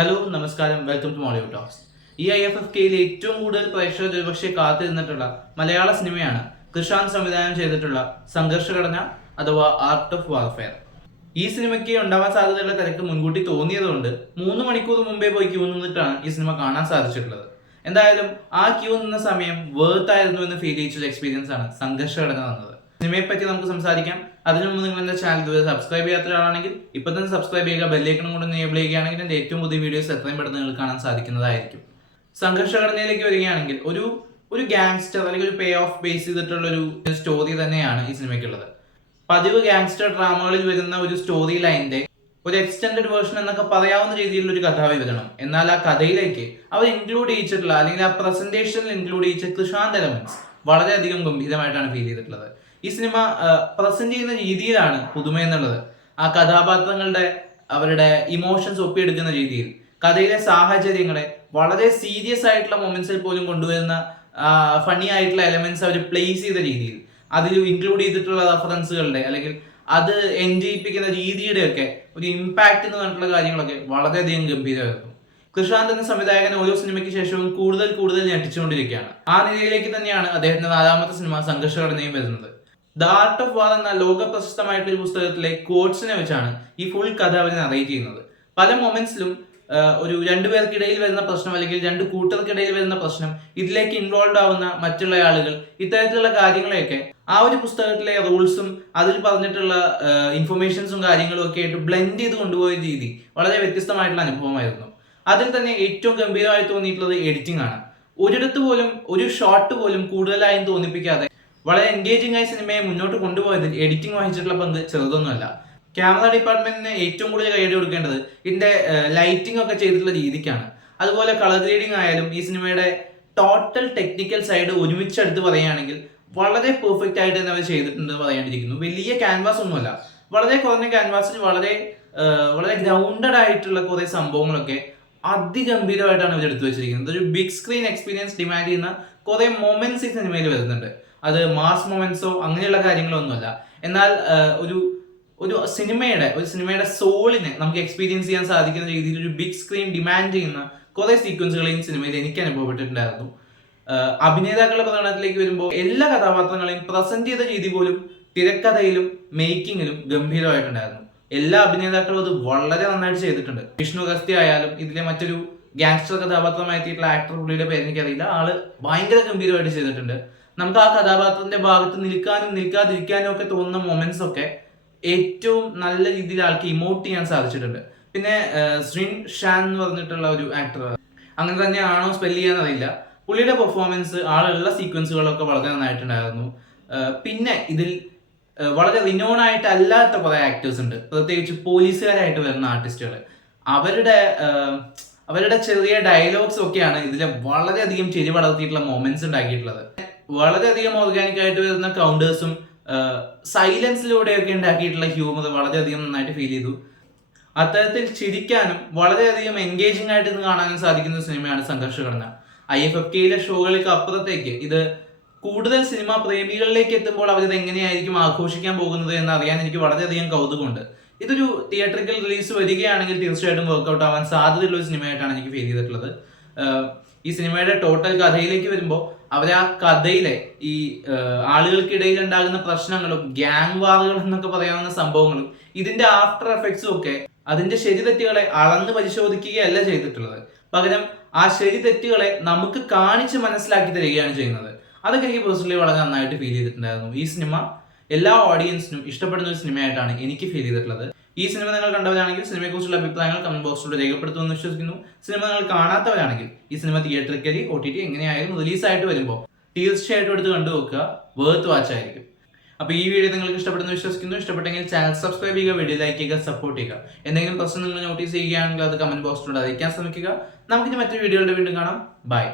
Hello നമസ്കാരം, welcome to Mollywood talks. ഈ IFFKയിൽ ഏറ്റവും കൂടുതൽ പ്രേക്ഷകർ ഒരുപക്ഷെ കാത്തിരുന്നിട്ടുള്ള മലയാള സിനിമയാണ് കൃഷാന്ത് സംവിധാനം ചെയ്തിട്ടുള്ള സംഘർഷഘടന അഥവാ ആർട്ട് ഓഫ് വാർഫെയർ. ഈ സിനിമയ്ക്ക് ഉണ്ടാവാൻ സാധ്യതയുള്ള തിരക്ക് മുൻകൂട്ടി തോന്നിയതുകൊണ്ട് 3 മണിക്കൂർ മുമ്പേ പോയി ക്യൂ നിന്നിട്ടാണ് ഈ സിനിമ കാണാൻ സാധിച്ചിട്ടുള്ളത്. എന്തായാലും ആ ക്യൂ നിന്ന സമയം വേർത്ത് ആയിരുന്നു എന്ന് ഫീൽ ചെയ്യിച്ചൊരു എക്സ്പീരിയൻസ് ആണ് സംഘർഷഘടന തന്നത്. സിനിമയെ പറ്റി നമുക്ക് സംസാരിക്കാം. അതിനു മുമ്പ് നിങ്ങൾ എന്റെ ചാനൽ ഇതുവരെ സബ്സ്ക്രൈബ് ചെയ്യാത്ത ഒരാളാണെങ്കിൽ ഇപ്പൊ തന്നെ സബ്സ്ക്രൈബ് ചെയ്യുക. ബെല്ലൈക്കണും കൂടെ എനേബിൾ ചെയ്യുകയാണെങ്കിൽ എന്റെ ഏറ്റവും പുതിയ വീഡിയോസ് എത്രയും പെട്ടെന്ന് നിങ്ങൾക്ക് കാണാൻ സാധിക്കുന്നതായിരിക്കും. സംഘർഷഘടനയിലേക്ക് വരികയാണെങ്കിൽ ഒരു ഗാങ്സ്റ്റർ അല്ലെങ്കിൽ ഒരു പേ ഓഫ് ബേസ് ചെയ്തിട്ടുള്ള ഒരു സ്റ്റോറി തന്നെയാണ് ഈ സിനിമയ്ക്കുള്ളത്. പതിവ് ഗാങ്സ്റ്റർ ഡ്രാമകളിൽ വരുന്ന ഒരു സ്റ്റോറി ലൈനിന്റെ ഒരു എക്സ്റ്റെൻഡഡ് വേർഷൻ എന്നൊക്കെ പറയാവുന്ന രീതിയിലുള്ള ഒരു കഥാവിവരണം. എന്നാൽ ആ കഥയിലേക്ക് അവർ ഇൻക്ലൂഡ് ചെയ്തിട്ടുള്ള അല്ലെങ്കിൽ ആ പ്രസന്റേഷനിൽ ഇൻക്ലൂഡ് ചെയ്ത കൃഷാന്ത് എലമെന്റ്സ് വളരെയധികം ഗംഭീരമായിട്ടാണ് ഫീൽ ചെയ്തിട്ടുള്ളത്. ഈ സിനിമ പ്രസന്റ് ചെയ്യുന്ന രീതിയിലാണ് പുതുമ എന്നുള്ളത്. ആ കഥാപാത്രങ്ങളുടെ അവരുടെ ഇമോഷൻസ് ഒപ്പിയെടുക്കുന്ന രീതിയിൽ, കഥയിലെ സാഹചര്യങ്ങളെ വളരെ സീരിയസ് ആയിട്ടുള്ള മൊമെന്റ്സിൽ പോലും കൊണ്ടുവരുന്ന ഫണ്ണി ആയിട്ടുള്ള എലമെന്റ്സ് അവർ പ്ലേസ് ചെയ്ത രീതിയിൽ, അതിൽ ഇൻക്ലൂഡ് ചെയ്തിട്ടുള്ള റെഫറൻസുകളുടെ അല്ലെങ്കിൽ അത് എൻജോയിപ്പിക്കുന്ന രീതിയുടെ ഒക്കെ ഒരു ഇമ്പാക്ട് എന്ന് പറഞ്ഞിട്ടുള്ള കാര്യങ്ങളൊക്കെ വളരെയധികം ഗംഭീരമായിരുന്നു. കൃഷാന്ത് എന്ന സംവിധായകൻ ഓരോ സിനിമയ്ക്ക് ശേഷവും കൂടുതൽ ഞെട്ടിച്ചുകൊണ്ടിരിക്കുകയാണ്. ആ നിലയിലേക്ക് തന്നെയാണ് അദ്ദേഹത്തിന്റെ 4ാമത്തെ സിനിമ സംഘർഷഘടനയും വരുന്നത്. ദ ആർട്ട് ഓഫ് വാർ എന്ന ലോക പ്രശസ്തമായിട്ടുള്ള ഒരു പുസ്തകത്തിലെ കോട്സിനെ വെച്ചാണ് ഈ ഫുൾ കഥ അവർ നറേറ്റ് ചെയ്യുന്നത്. പല മൊമെന്റ്സിലും ഒരു രണ്ടുപേർക്കിടയിൽ വരുന്ന പ്രശ്നം അല്ലെങ്കിൽ രണ്ട് കൂട്ടർക്കിടയിൽ വരുന്ന പ്രശ്നം, ഇതിലേക്ക് ഇൻവോൾവ് ആവുന്ന മറ്റുള്ള ആളുകൾ, ഇത്തരത്തിലുള്ള കാര്യങ്ങളെയൊക്കെ ആ ഒരു പുസ്തകത്തിലെ റൂൾസും അതിൽ പറഞ്ഞിട്ടുള്ള ഇൻഫർമേഷൻസും കാര്യങ്ങളും ഒക്കെ ആയിട്ട് ബ്ലെൻഡ് ചെയ്ത് കൊണ്ടുപോയ രീതി വളരെ വ്യത്യസ്തമായിട്ടുള്ള അനുഭവമായിരുന്നു. അതിൽ തന്നെ ഏറ്റവും ഗംഭീരമായി തോന്നിയിട്ടുള്ളത് എഡിറ്റിംഗ് ആണ്. ഒരിടത്ത് പോലും ഒരു ഷോട്ട് പോലും കൂടുതലായും തോന്നിപ്പിക്കാതെ വളരെ എൻഗേജിംഗ് ആയ സിനിമയെ മുന്നോട്ട് കൊണ്ടുപോയതിൽ എഡിറ്റിംഗ് വഹിച്ചിട്ടുള്ള പങ്ക് ചെറുതൊന്നുമല്ല. ക്യാമറ ഡിപ്പാർട്ട്മെന്റിന് ഏറ്റവും കൂടുതൽ കൈയടി കൊടുക്കേണ്ടത് ഇതിന്റെ ലൈറ്റിംഗ് ഒക്കെ ചെയ്തിട്ടുള്ള രീതിക്കാണ്. അതുപോലെ കളർ ഗ്രേഡിംഗ് ആയാലും ഈ സിനിമയുടെ ടോട്ടൽ ടെക്നിക്കൽ സൈഡ് ഒരുമിച്ചെടുത്ത് പറയുകയാണെങ്കിൽ വളരെ പെർഫെക്റ്റ് ആയിട്ട് തന്നെ അവർ ചെയ്തിട്ടുണ്ട് പറയാണ്ടിരിക്കുന്നു. വലിയ ക്യാൻവാസ് ഒന്നുമല്ല, വളരെ കുറഞ്ഞ ക്യാൻവാസിൽ വളരെ ഗ്രൗണ്ടഡ് ആയിട്ടുള്ള കുറെ സംഭവങ്ങളൊക്കെ അതിഗംഭീരമായിട്ടാണ് ഇവർ എടുത്തു വെച്ചിരിക്കുന്നത്. ഒരു ബിഗ് സ്ക്രീൻ എക്സ്പീരിയൻസ് ഡിമാൻഡ് ചെയ്യുന്ന കുറെ മൊമെന്റ്സ് ഈ സിനിമയിൽ വരുന്നുണ്ട്. അത് മാസ് മൊമെന്റ്സോ അങ്ങനെയുള്ള കാര്യങ്ങളോ ഒന്നുമല്ല. എന്നാൽ ഒരു സിനിമയുടെ സോളിനെ നമുക്ക് എക്സ്പീരിയൻസ് ചെയ്യാൻ സാധിക്കുന്ന രീതിയിൽ ഒരു ബിഗ് സ്ക്രീൻ ഡിമാൻഡ് ചെയ്യുന്ന കുറെ സീക്വൻസുകൾ ഈ സിനിമയിൽ എനിക്ക് അനുഭവപ്പെട്ടിട്ടുണ്ടായിരുന്നു. അഭിനേതാക്കളുടെ പ്രകടനത്തിലേക്ക് വരുമ്പോൾ എല്ലാ കഥാപാത്രങ്ങളെയും പ്രസന്റ് ചെയ്ത രീതി പോലും തിരക്കഥയിലും മേക്കിങ്ങിലും ഗംഭീരമായിട്ടുണ്ടായിരുന്നു. എല്ലാ അഭിനേതാക്കളും അത് വളരെ നന്നായിട്ട് ചെയ്തിട്ടുണ്ട്. വിഷ്ണു ഗസ്തി ആയാലും ഇതിലെ മറ്റൊരു ഗാങ്സ്റ്റർ കഥാപാത്രമായി എത്തിയിട്ടുള്ള ആക്ടർ, പുള്ളിയുടെ പേര് എനിക്കറിയില്ല, ആള് ഭയങ്കര ഗംഭീരമായിട്ട് ചെയ്തിട്ടുണ്ട്. നമുക്ക് ആ കഥാപാത്രത്തിന്റെ ഭാഗത്ത് നിൽക്കാനും നിൽക്കാതിരിക്കാനും ഒക്കെ തോന്നുന്ന മൊമെന്റ്സ് ഒക്കെ ഏറ്റവും നല്ല രീതിയിൽ ആൾക്ക് ഇമോട്ട് ചെയ്യാൻ സാധിച്ചിട്ടുണ്ട്. പിന്നെ ശ്രീൻ ഷാൻ എന്ന് പറഞ്ഞിട്ടുള്ള ഒരു ആക്ടർ, അങ്ങനെ തന്നെയാണോ സ്പെല്ല് ചെയ്യാൻ അറിയില്ല, പുള്ളിയുടെ പെർഫോമൻസ്, ആളുള്ള സീക്വൻസുകളൊക്കെ വളരെ നന്നായിട്ടുണ്ടായിരുന്നു. പിന്നെ ഇതിൽ വളരെ റിനോൺ ആയിട്ട് അല്ലാത്ത കുറെ ആക്ടേഴ്സ് ഉണ്ട്, പ്രത്യേകിച്ച് പോലീസുകാരായിട്ട് വരുന്ന ആർട്ടിസ്റ്റുകൾ. അവരുടെ ചെറിയ ഡയലോഗ്സ് ഒക്കെയാണ് ഇതിലെ വളരെയധികം ചെരി വളർത്തിയിട്ടുള്ള മൊമെന്റ്സ് ഉണ്ടാക്കിയിട്ടുള്ളത്. വളരെയധികം ഓർഗാനിക് ആയിട്ട് വരുന്ന കൗണ്ടേഴ്സും സൈലൻസിലൂടെയൊക്കെ ഉണ്ടാക്കിയിട്ടുള്ള ഹ്യൂമർ വളരെയധികം നന്നായിട്ട് ഫീൽ ചെയ്തു. അത്തരത്തിൽ ചിരിക്കാനും വളരെയധികം എൻഗേജിംഗ് ആയിട്ട് ഇത് കാണാനും സാധിക്കുന്ന സിനിമയാണ് സംഘർഷഘടന. IFFKയിലെ ഷോകൾക്ക് അപ്പുറത്തേക്ക് ഇത് കൂടുതൽ സിനിമാ പ്രേമികളിലേക്ക് എത്തുമ്പോൾ അവരിത് എങ്ങനെയായിരിക്കും ആഘോഷിക്കാൻ പോകുന്നത് എന്ന് അറിയാൻ എനിക്ക് വളരെയധികം കൗതുകമുണ്ട്. ഇതൊരു തിയേറ്ററിക്കൽ റിലീസ് വരികയാണെങ്കിൽ തീർച്ചയായിട്ടും വർക്ക്ഔട്ട് ആവാൻ സാധ്യതയുള്ള ഒരു സിനിമയായിട്ടാണ് എനിക്ക് ഫീൽ ചെയ്തിട്ടുള്ളത്. ഈ സിനിമയുടെ ടോട്ടൽ കഥയിലേക്ക് വരുമ്പോൾ അവർ ആ കഥയിലെ ഈ ആളുകൾക്കിടയിൽ ഉണ്ടാകുന്ന പ്രശ്നങ്ങളും ഗ്യാങ് വാറുകൾ എന്നൊക്കെ പറയാവുന്ന സംഭവങ്ങളും ഇതിന്റെ ആഫ്റ്റർ എഫക്ട്സും ഒക്കെ അതിന്റെ ശരി തെറ്റുകളെ അളന്ന് പരിശോധിക്കുകയല്ല ചെയ്തിട്ടുള്ളത്. പകരം ആ ശരി തെറ്റുകളെ നമുക്ക് കാണിച്ച് മനസ്സിലാക്കി തരികയാണ് ചെയ്യുന്നത്. അതൊക്കെ എനിക്ക് പേഴ്സണലി വളരെ നന്നായിട്ട് ഫീൽ ചെയ്തിട്ടുണ്ടായിരുന്നു. ഈ സിനിമ എല്ലാ ഓഡിയൻസിനും ഇഷ്ടപ്പെടുന്ന ഒരു സിനിമയായിട്ടാണ് എനിക്ക് ഫീൽ ചെയ്തിട്ടുള്ളത്. ഈ സിനിമ നിങ്ങൾ കണ്ടവരാണെങ്കിൽ സിനിമയെക്കുറിച്ചുള്ള അഭിപ്രായങ്ങൾ കമന്റ് ബോക്സിലൂടെ രേഖപ്പെടുത്തുമെന്ന് വിശ്വസിക്കുന്നു. സിനിമ നിങ്ങൾ കാണാത്തവരാണെങ്കിൽ ഈ സിനിമ തിയേറ്ററിക്കലി OTT എങ്ങനെയായാലും റിലീസായിട്ട് വരുമ്പോൾ തീർച്ചയായിട്ടും എടുത്ത് കണ്ടു നോക്കുക, വേർത്ത് വാച്ച് ആയിരിക്കും. അപ്പോൾ ഈ വീഡിയോ നിങ്ങൾക്ക് ഇഷ്ടപ്പെടുന്നു വിശ്വസിക്കുന്നു. ഇഷ്ടപ്പെട്ടെങ്കിൽ ചാനൽ സബ്സ്ക്രൈബ് ചെയ്യുക, വീഡിയോ ലൈക്ക് ചെയ്യുക, സപ്പോർട്ട് ചെയ്യുക. എന്തെങ്കിലും പ്രശ്നം നിങ്ങൾ നോട്ടീസ് ചെയ്യുകയാണെങ്കിൽ അത് കമന്റ് ബോക്സിലൂടെ അറിയിക്കാൻ ശ്രമിക്കുക. നമുക്കിനി മറ്റൊരു വീഡിയോയുടെ വീണ്ടും കാണാം. ബൈ.